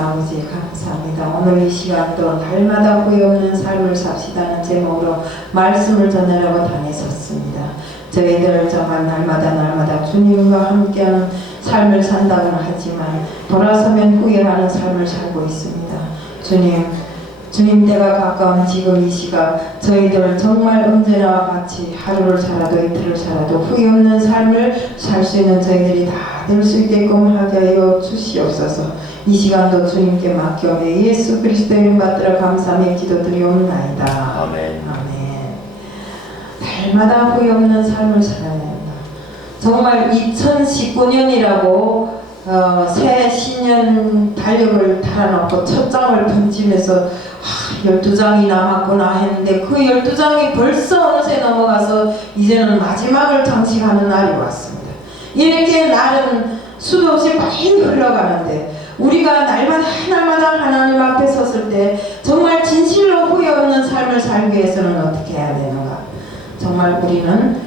아버지 감사합니다. 오늘 이 시간 또 날마다 후회 없는 삶을 삽시다는 제목으로 말씀을 전하려고 당에 섰습니다. 저희들 정말 날마다 주님과 함께하는 삶을 산다고는 하지만 돌아서면 후회하는 삶을 살고 있습니다. 주님 때가 가까운 지금 이 시각 저희들 정말 언제나 같이 하루를 살아도 이틀을 살아도 후회 없는 삶을 살 수 있는 저희들이 다 될 수 있게끔 하게 하여 주시옵소서. 이 시간도 주님께 맡겨오며 예수 그리스도 이름 받들어 감사하며 기도드리옵나이다. 아멘. 날마다 후회 없는 삶을 살아야 한다. 정말 2019년이라고 새 신년 달력을 달아놓고 첫 장을 던지면서 12장이 남았구나 했는데 그 12장이 벌써 어느새 넘어가서 이제는 마지막을 장식하는 날이 왔습니다. 이렇게 날은 수도 없이 빨리 흘러가는데 우리가 날마다 하나님 앞에 섰을 때 정말 진실로 후회 없는 삶을 살기 위해서는 어떻게 해야 되는가? 정말 우리는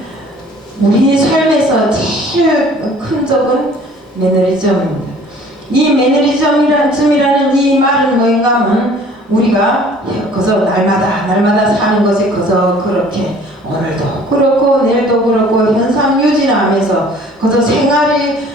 우리 삶에서 제일 큰 적은 매너리즘입니다. 이 매너리즘이라는 이 말은 뭐인가 하면 우리가 그저 날마다 사는 것이 그저 그렇게 오늘도 그렇고 내일도 그렇고 현상 유지하면서 그저 생활이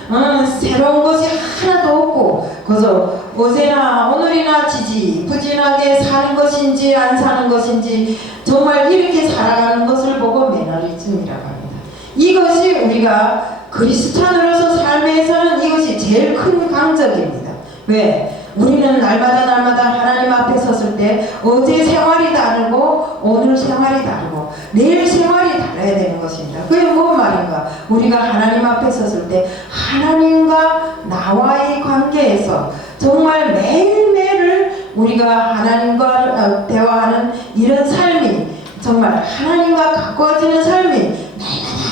새로운 것이 하나도 없고 그저 어제나 오늘이나 지지부진하게 사는 것인지 안 사는 것인지 정말 이렇게 살아가는 것을 보고 매너리즘이라고 합니다. 이것이 우리가 그리스찬으로서 삶에서는 이것이 제일 큰 강적입니다. 왜? 우리는 날마다 하나님 앞에 섰을 때 어제 생활이 다르고 오늘 생활이 다르고 내일 생활이 달라야 되는 것입니다. 그게 뭔 말인가? 우리가 하나님 앞에 섰을 때 하나님과 나와의 관계에서 정말 매일매일을 우리가 하나님과 대화하는 이런 삶이 정말 하나님과 가까워지는 삶이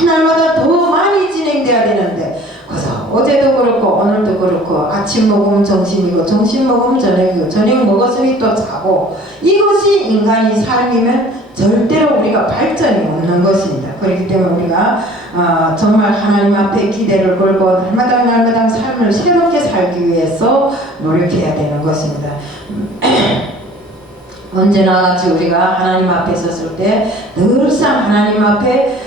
날마다 더 많이 진행돼야 되는데 그래서 어제도 그렇고 오늘도 그렇고 아침 먹으면 점심이고 점심 먹으면 저녁이고 저녁 먹었으니 또 자고 이것이 인간의 삶이면 절대로 우리가 발전이 없는 것입니다. 그렇기 때문에 우리가 정말 하나님 앞에 기대를 걸고 날마다 삶을 새롭게 살기 위해서 노력해야 되는 것입니다. 언제나 같이 우리가 하나님 앞에 섰을 때 늘상 하나님 앞에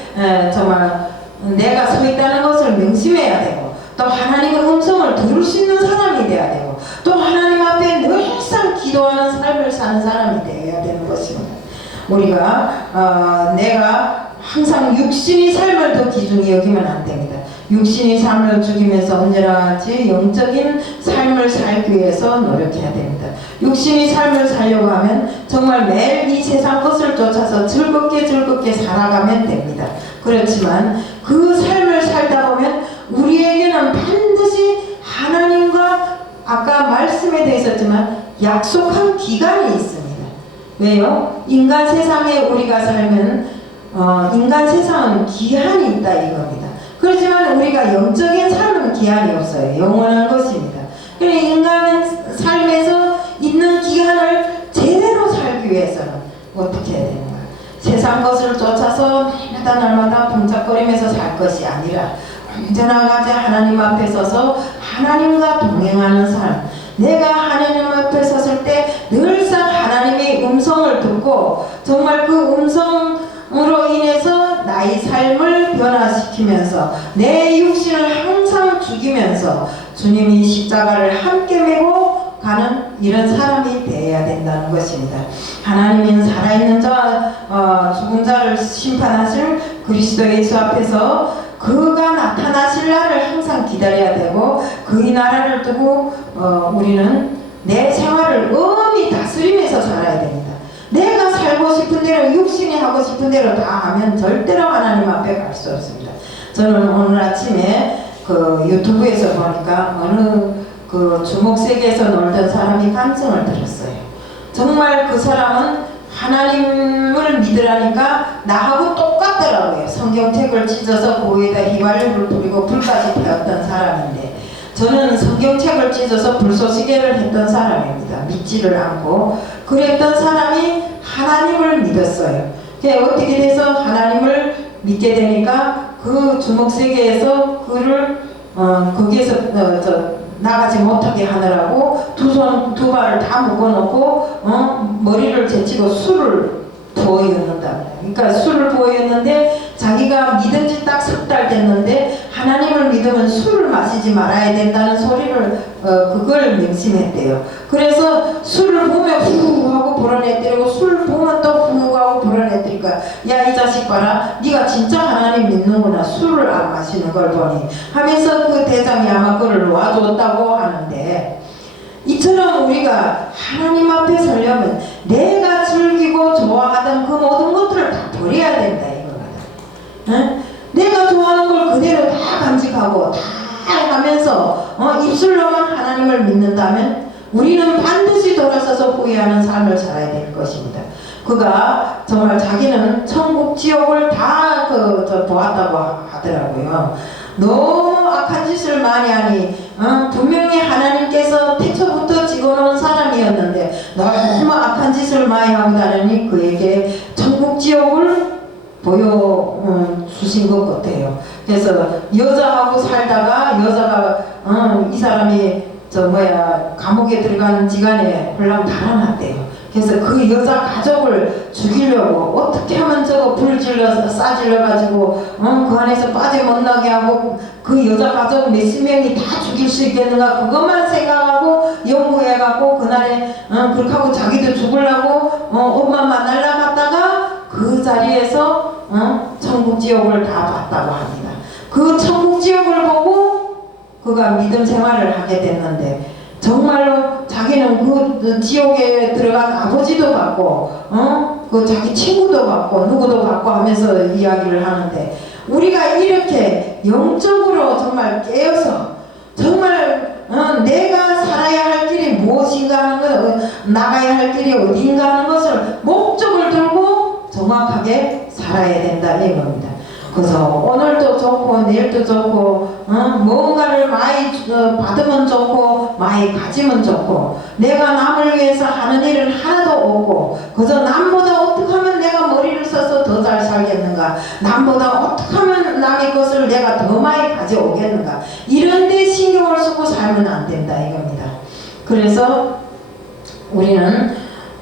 정말 내가 서 있다는 것을 명심해야 되고 또 하나님의 음성을 들을 수 있는 사람이 되어야 되고 또 하나님 앞에 늘상 기도하는 삶을 사는 사람이 되어야 되는 것입니다. 우리가 내가 항상 육신의 삶을 더 기준히 여기면 안 됩니다. 육신의 삶을 죽이면서 언제나 같이 영적인 삶을 살기 위해서 노력해야 됩니다. 육신의 삶을 살려고 하면 정말 매일 이 세상 것을 쫓아서 즐겁게 살아가면 됩니다. 그렇지만 그 삶을 살다 보면 우리에게는 반드시 하나님과 아까 말씀에 되어 있었지만 약속한 기간이 있습니다. 왜요? 인간 세상에 우리가 살면 인간 세상은 기한이 있다 이겁니다. 그렇지만 우리가 영적인 삶은 기한이 없어요. 영원한 것입니다. 그러니까 인간의 삶에서 있는 기한을 제대로 살기 위해서는 어떻게 해야 되는가? 세상 것을 쫓아서 날마다 bun적거리면서 살 것이 아니라 언제나 같이 하나님 앞에 서서 하나님과 동행하는 삶. 내가 하나님 앞에 섰을 때 늘상 하나님의 음성을 듣고 정말 그 음성으로 인해서 나의 삶을 변화시키면서 내 육신을 항상 죽이면서 주님이 십자가를 함께 메고 가는 이런 사람이 되어야 된다는 것입니다. 하나님은 살아있는 자, 죽은 자를 심판하실 그리스도 예수 앞에서 그가 나타나실 날을 항상 기다려야 되고 그의 나라를 두고 우리는 내 생활을 엄히 다스리면서 살아야 됩니다. 내가 살고 싶은 대로 육신이 하고 싶은 대로 다 하면 절대로 하나님 앞에 갈 수 없습니다. 저는 오늘 아침에 그 유튜브에서 보니까 어느 그 주목세계에서 놀던 사람이 간증을 들었어요. 정말 그 사람은 하나님을 믿으라니까 나하고 똑같더라고요. 성경책을 찢어서 고에다 휘발유를 뿌리고 불까지 태웠던 사람인데 저는 성경책을 찢어서 불쏘시개를 했던 사람입니다. 믿지를 않고 그랬던 사람이 하나님을 믿었어요. 어떻게 돼서 하나님을 믿게 되니까 그 주목세계에서 그를 거기에서 나가지 못하게 하느라고 두 손 두 발을 다 묶어놓고 머리를 제치고 술을 부어였는다. 그러니까 술을 부어였는데 자기가 믿은 지 딱 석 달 됐는데 하나님을 믿으면 술을 마시지 말아야 된다는 소리를 그걸 명심했대요. 그래서 술을 부으면 후 하고 불어내뜨리고 술을 부으면 또 후 하고 불어내뜨리니까 야 이 자식 봐라 네가 진짜 하나님 믿는구나 술을 안 마시는 걸 보니 하면서 그 대장이 아마 그를 놓아줬다고 하는데 이처럼 우리가 하나님 앞에 서려면 내가 즐기고 좋아하던 그 모든 것들을 다 버려야 된다 이거거든. 응? 내가 좋아하는 걸 그대로 다 간직하고 다 하면서 입술로만 하나님을 믿는다면 우리는 반드시 돌아서서 후회하는 삶을 살아야 될 것입니다. 그가 정말 자기는 천국 지옥을 다 보았다고 하더라고요. 너무 악한 짓을 많이 하니 분명히 하나님께서 태초부터 찍어놓은 사람이었는데 너무 악한 짓을 많이 하고 다니니 그에게 천국 지옥을 보여주신 것 같아요. 그래서 여자하고 살다가 여자가 이 사람이 감옥에 들어가는 지간에 홀랑 달아났대요. 그래서 그 여자 가족을 죽이려고 어떻게 하면 저거 불질러서 싸질러가지고 그 안에서 빠져 못 나게 하고 그 여자 가족 몇십 명이 다 죽일 수 있겠는가 그것만 생각하고 연구해갖고 그날에 그렇게 하고 자기도 죽으려고 엄마 만나려고 갔다가 그 자리에서 천국 지옥을 다 봤다고 합니다. 그 천국 지옥을 보고 그가 믿음 생활을 하게 됐는데 정말로 자기는 그 지옥에 들어간 아버지도 봤고 그 자기 친구도 봤고 누구도 봤고 하면서 이야기를 하는데 우리가 이렇게 영적으로 정말 깨어서 정말 내가 살아야 할 길이 무엇인가 하는 것 나가야 할 길이 어딘가 하는 것을 목적을 들고 정확하게 살아야 된다 이겁니다. 그래서 오늘도 좋고 내일도 좋고 뭔가를 많이 받으면 좋고 많이 가지면 좋고 내가 남을 위해서 하는 일은 하나도 없고 그저 남보다 어떻게 하면 내가 머리를 써서 더 잘 살겠는가 남보다 어떻게 하면 남의 것을 내가 더 많이 가져오겠는가 이런 데 신경을 쓰고 살면 안 된다 이겁니다. 그래서 우리는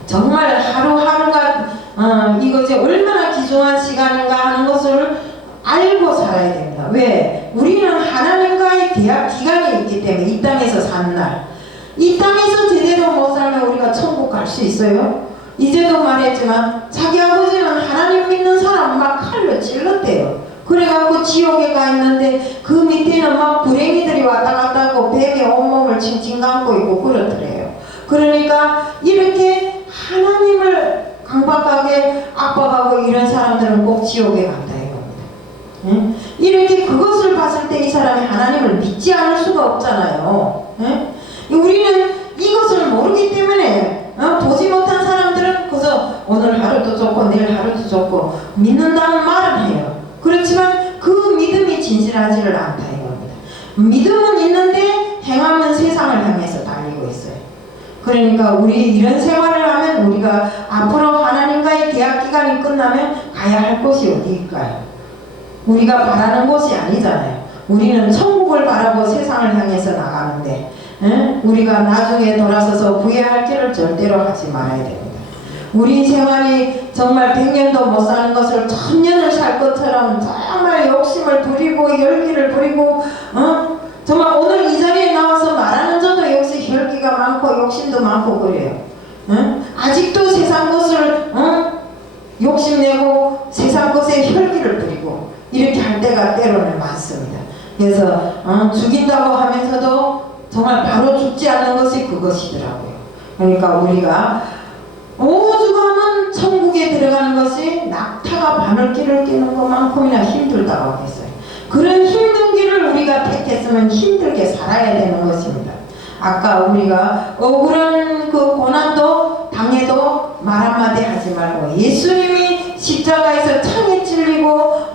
정말 하루하루가 이것이 얼마나 귀중한 시간인가 하는 것을 알고 살아야 됩니다. 왜? 우리는 하나님과의 계약 기간이 있기 때문에 이 땅에서 사는 날 이 땅에서 제대로 못 살면 우리가 천국 갈 수 있어요? 이제도 말했지만 자기 아버지는 하나님 믿는 사람 막 칼로 찔렀대요. 그래갖고 지옥에 가 있는데 그 밑에는 막 불행이들이 왔다 갔다 하고 뱀이 온몸을 칭칭 감고 있고 그렇더래요. 그러니까 이렇게 하나님을 강박하게 압박하고 이런 사람들은 꼭 지옥에 간다 이겁니다. 응? 이렇게 그것을 봤을 때 이 사람이 하나님을 믿지 않을 수가 없잖아요. 응? 우리는 이것을 모르기 때문에 보지 못한 사람들은 그저 오늘 하루도 좋고 내일 하루도 좋고 믿는다는 말은 해요. 그렇지만 그 믿음이 진실하지를 않다 이겁니다. 믿음은 있는데 행하면 세상을 향해서 달리고 있어요. 그러니까 우리 이런 생활을 하면 우리가 앞으로 하나님과의 계약 기간이 끝나면 가야 할 곳이 어디일까요? 우리가 바라는 곳이 아니잖아요. 우리는 천국을 바라고 세상을 향해서 나가는데 우리가 나중에 돌아서서 후회할 길을 절대로 하지 말아야 됩니다. 우리 생활이 정말 100년도 못 사는 것을 1000년을 살 것처럼 정말 욕심을 부리고 열기를 부리고 정말 오늘 이 자리에 나와서 말하는 저도 역시 혈기가 많고 욕심도 많고 그래요. 아직도 세상 것을 욕심내고 세상 것에 혈기를 부리고 이렇게 할 때가 때로는 많습니다. 그래서 죽인다고 하면서도 정말 바로 죽지 않는 것이 그것이더라고요. 그러니까 우리가 오죽하면 천국에 들어가는 것이 낙타가 바늘길을 끼는 것만큼이나 힘들다고 하겠어요. 그런 힘든 길을 우리가 택했으면 힘들게 살아야 되는 것입니다. 아까 우리가 억울한 그 고난도 당해도 말 한마디 하지 말고 예수님이 십자가에서 창에 찔리고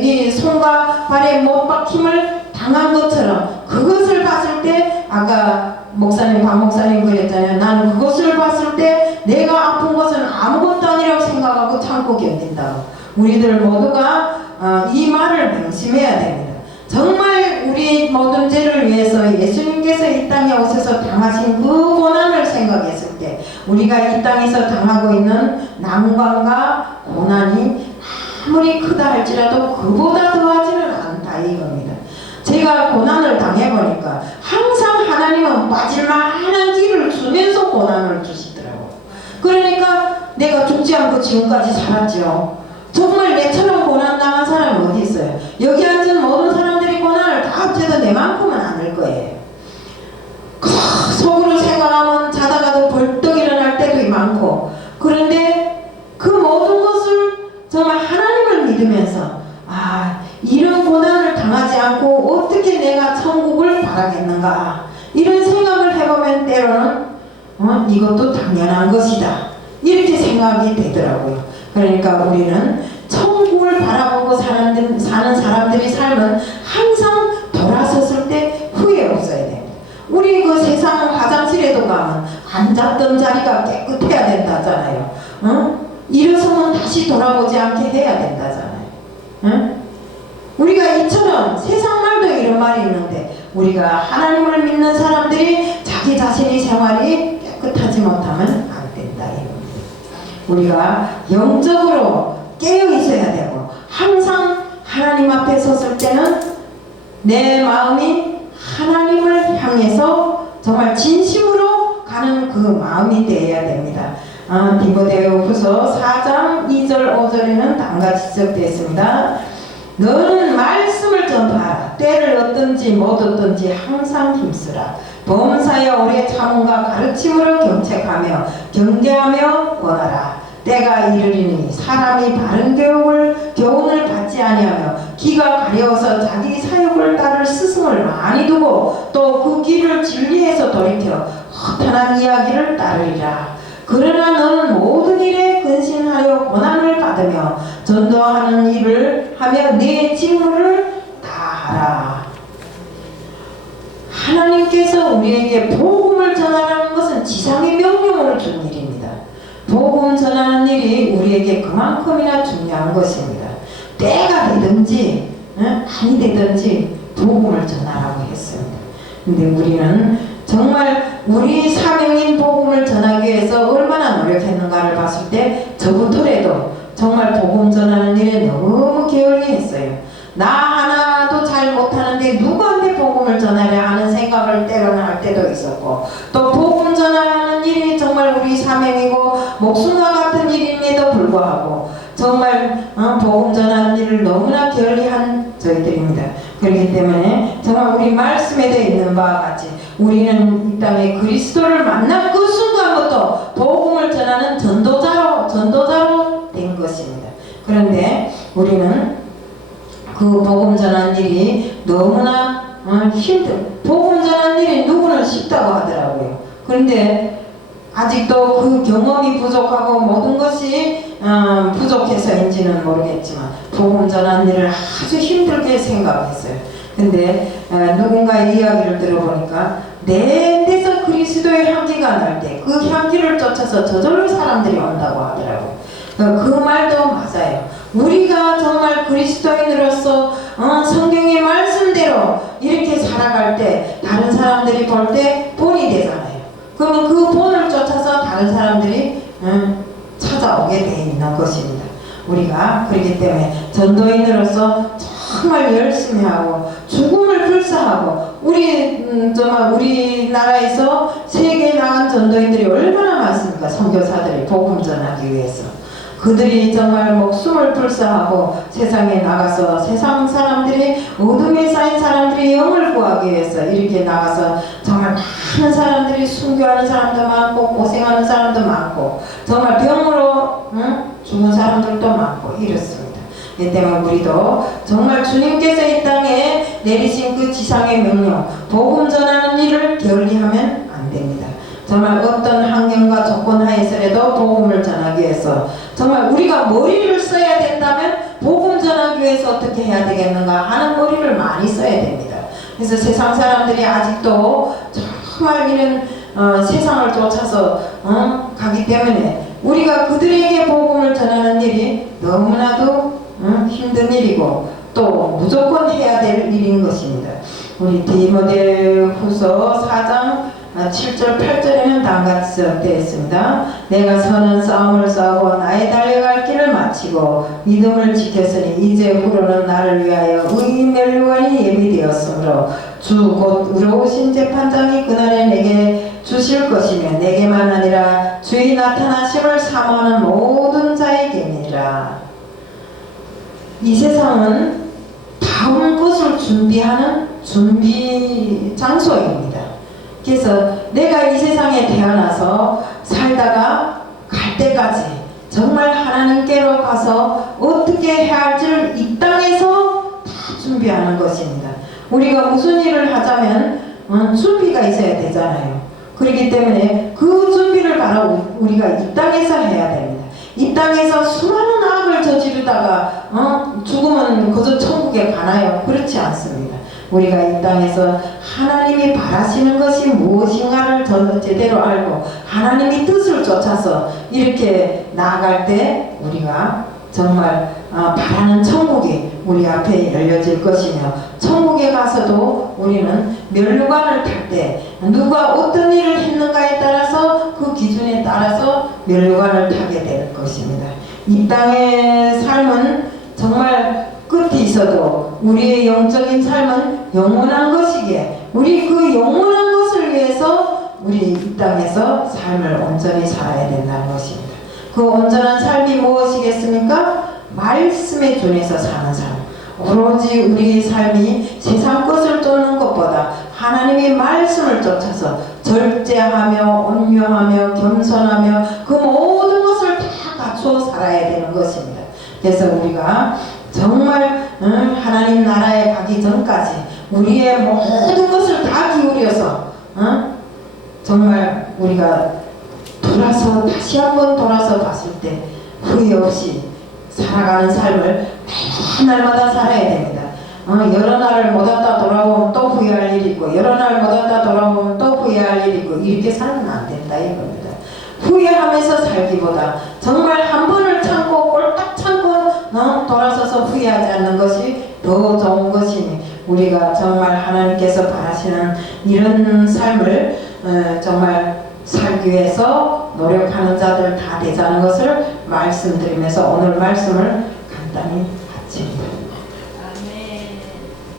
이 손과 발에 못 박힘을 당한 것처럼 그것을 봤을 때 아까 박 목사님 그랬잖아요. 나는 그것을 봤을 때 내가 아픈 것은 아무것도 아니라고 생각하고 참고 견딘다고. 우리들 모두가 이 말을 명심해야 됩니다. 정말 우리 모든 죄를 위해서 예수님께서 주님께서 이 땅에 오셔서 당하신 그 고난을 생각했을 때 우리가 이 땅에서 당하고 있는 난관과 고난이 아무리 크다 할지라도 그보다 더하지는 않다 이겁니다. 제가 고난을 당해보니까 항상 하나님은 빠질 만한 길을 주면서 고난을 주시더라고요. 그러니까 내가 죽지 않고 지금까지 살았죠. 정말 내처럼 고난당한 사람이 어디 있어요? 여기 앉은 모든 사람들이 고난을 다 합쳐도 내만큼은 아닐 거예요. 속으로 생각하면 자다가도 벌떡 일어날 때도 많고, 그런데 그 모든 것을 정말 하나님을 믿으면서 이런 고난을 당하지 않고 어떻게 내가 천국을 바라겠는가, 이런 생각을 해보면 때로는 이것도 당연한 것이다 이렇게 생각이 되더라고요. 그러니까 우리는 천국을 바라보고 사는 사람들의 삶은 항상 돌아섰을 때 후회 없어야 됩니다. 우리 그 세상 화장실에도 가면 앉았던 자리가 깨끗해야 된다잖아요. 일어서면 다시 돌아보지 않게 해야 된다잖아요. 우리가 이처럼 세상 말도 이런 말이 있는데 우리가 하나님을 믿는 사람들이 자기 자신의 생활이 깨끗하지 못하면 안 된다 이겁니다. 우리가 영적으로 깨어 있어야 되고, 항상 하나님 앞에 섰을 때는 내 마음이 하나님을 향해서 정말 진심으로 가는 그 마음이 되어야 됩니다. 디모데후서 4장 2절 5절에는 다음과 지적되어 있습니다. 너는 말씀을 전파하라. 때를 얻든지 못 얻든지 항상 힘쓰라. 범사에 오래 참음과 가르침으로 경책하며 경계하며 원하라. 때가 이르리니 사람이 바른 교훈을 받지 아니하며 귀가 가려워서 자기 사욕을 따를 스승을 많이 두고 또 그 길을 진리에서 돌이켜 허탄한 이야기를 따르리라. 그러나 너는 모든 일에 근신하여 고난을 받으며 전도하는 일을 하며 네 직무를 다하라. 하나님께서 우리에게 복음을 전하라는 것은 지상의 명령을 준 일입니다. 복음 전하는 일이 우리에게 그만큼이나 중요한 것입니다. 때가 되든지 아니 되든지 복음을 전하라고 했습니다. 근데 우리는 정말 우리 사명인 복음을 전하기 위해서 얼마나 노력했는가를 봤을 때 저부터라도 정말 복음 전하는 일에 너무 게을리 했어요. 나 하나도 잘 못하는데 누구한테 복음을 전하려 하는 생각을 때로는 할 때도 있었고, 또 복음 전하는 일이 정말 우리 사명이고 목숨과 같은 일임에도 불구하고 정말 복음 전하는 일을 너무나 게을리한 저희들입니다. 그렇기 때문에 정말 우리 말씀에 되어 있는 바와 같이 우리는 이 땅에 그리스도를 만난 그 순간부터 복음을 전하는 전도자로 된 것입니다. 그런데 우리는 그 복음 전하는 일이 너무나 복음 전하는 일이 누구는 쉽다고 하더라고요. 그런데 아직도 그 경험이 부족하고 모든 것이 부족해서인지는 모르겠지만 복음 전하는 일을 아주 힘들게 생각했어요. 근데 누군가의 이야기를 들어보니까 내 데서 그리스도의 향기가 날 때 그 향기를 쫓아서 저절로 사람들이 온다고 하더라고요. 그 말도 맞아요. 우리가 정말 그리스도인으로서 성경의 말씀대로 이렇게 살아갈 때 다른 사람들이 볼 때 본이 되잖아요. 그러면 그 본을 쫓아서 다른 사람들이 찾아오게 돼 있는 것입니다. 우리가 그렇기 때문에 전도인으로서 정말 열심히 하고 죽음을 불사하고 정말 우리나라에서 세계에 나간 전도인들이 얼마나 많습니까? 선교사들이 복음 전하기 위해서. 그들이 정말 목숨을 불사하고 세상에 나가서 세상 사람들이 어둠에 쌓인 사람들이 영을 구하기 위해서 이렇게 나가서 정말 많은 사람들이 순교하는 사람도 많고 고생하는 사람도 많고 정말 병으로 죽은 사람들도 많고 이렇습니다. 이 때문에 우리도 정말 주님께서 이 땅에 내리신 그 지상의 명령 복음 전하는 일을 게을리하면 안 됩니다. 정말 어떤 환경과 조건 하에서라도 복음을 전하기 위해서 정말 우리가 머리를 써야 된다면 복음 전하기 위해서 어떻게 해야 되겠는가 하는 머리를 많이 써야 됩니다. 그래서 세상 사람들이 아직도 정말 이런 세상을 쫓아서 가기 때문에 우리가 그들에게 복음을 전하는 일이 너무나도 힘든 일이고 또 무조건 해야 될 일인 것입니다. 우리 디모데후서 4장 7절 8절에는 다음같이 되어 있습니다. 내가 선한 싸움을 싸우고 나의 달려갈 길을 마치고 믿음을 지켰으니 이제 후로는 나를 위하여 의인 멸류관이 예비되었으므로 주 곧 의로우신 재판장이 그날에 내게 주실 것이며 내게만 아니라 주의 나타나심을 사모하는 모든 자에게니라. 이 세상은 다음 것을 준비하는 준비 장소입니다. 그래서 내가 이 세상에 태어나서 살다가 갈 때까지 정말 하나님께로 가서 어떻게 해야 할지를 이 땅에서 다 준비하는 것입니다. 우리가 무슨 일을 하자면 준비가 있어야 되잖아요. 그렇기 때문에 그 준비를 바로 우리가 이 땅에서 해야 됩니다. 이 땅에서 수많은 악을 저지르다가 죽으면 그저 천국에 가나요? 그렇지 않습니다. 우리가 이 땅에서 하나님이 바라시는 것이 무엇인가를 제대로 알고 하나님이 뜻을 쫓아서 이렇게 나아갈 때 우리가 정말 바라는 천국이 우리 앞에 열려질 것이며 천국에 가서도 우리는 멸류관을 탈 때 누가 어떤 일을 했는가에 따라서 그 기준에 따라서 멸류관을 타게 될 것입니다. 이 땅의 삶은 정말 끝이 있어도 우리의 영적인 삶은 영원한 것이기에 우리 그 영원한 것을 위해서 우리 이 땅에서 삶을 온전히 살아야 된다는 것입니다. 그 온전한 삶이 무엇이겠습니까? 말씀에 준해서 사는 삶. 오로지 우리의 삶이 세상 것을 쫓는 것보다 하나님의 말씀을 쫓아서 절제하며 온유하며 겸손하며 그 모든 것을 다 갖추어 살아야 되는 것입니다. 그래서 우리가 정말 하나님 나라에 가기 전까지 우리의 모든 것을 다 기울여서 정말 우리가 돌아서 다시 한번 돌아서 봤을 때 후회 없이 살아가는 삶을 날마다 살아야 됩니다. 여러 날을 못 왔다 돌아오면 또 후회할 일이 있고 여러 날 못 왔다 돌아오면 또 후회할 일이 있고 이렇게 살면 안 된다 이겁니다. 후회하면서 살기보다 정말 한 번을 참고 꼴딱 참고 돌아서서 후회하지 않는 것이 더 좋은 것이니 우리가 정말 하나님께서 바라시는 이런 삶을 정말 살기 위해서 노력하는 자들 다 되자는 것을 말씀드리면서 오늘 말씀을 간단히